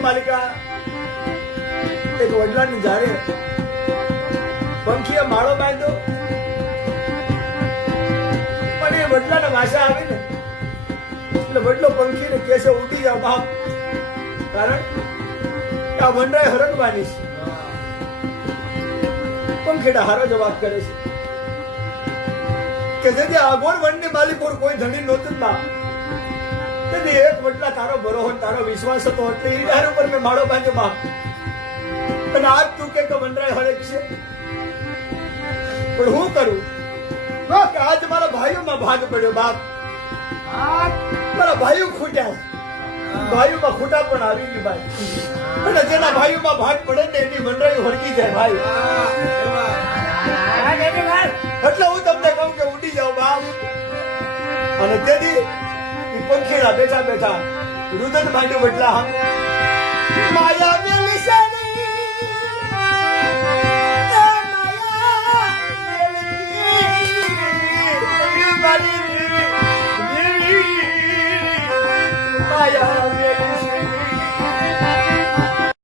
માલિકા એક વડલાની જારે પંખીએ માળો બાંધ્યો પણ એ વડલાના વાસા આવી ને એટલે વડલો પંખીને કેસે ઉડી જાવ બાપ કારણ કે આ વનરાય હરણવાની છે પંખીડા હારો જવાબ કરે છે કે જે આગોળ વનની માલિક કોઈ ધણી નહોતું બાપ એક વડલા તારો ભરોહો તારો વિશ્વાસ હતો એટલે એ ધાર ઉપર મેં માળો બાંધ્યો બાપ અને આજ તું કે વનરાય હરેક છે પણ હું કરું કે આજ મારા ભાઈઓમાં ભાગ પડ્યો બાપ મારા ભાઈઓ ખૂટ્યા ભાઈઓમાં ખૂટા પણ આવી ગઈ ભાઈ અને જેના ભાઈઓમાં ભાગ પડે ને એની વનરાય હરકી જાય ભાઈ એટલે હું તમને કહું કે ઉડી જાઓ બાપ અને તેથી પંખીડા બેઠા બેઠા રુદન માંડ્યું વડલા માયા મેલી માયા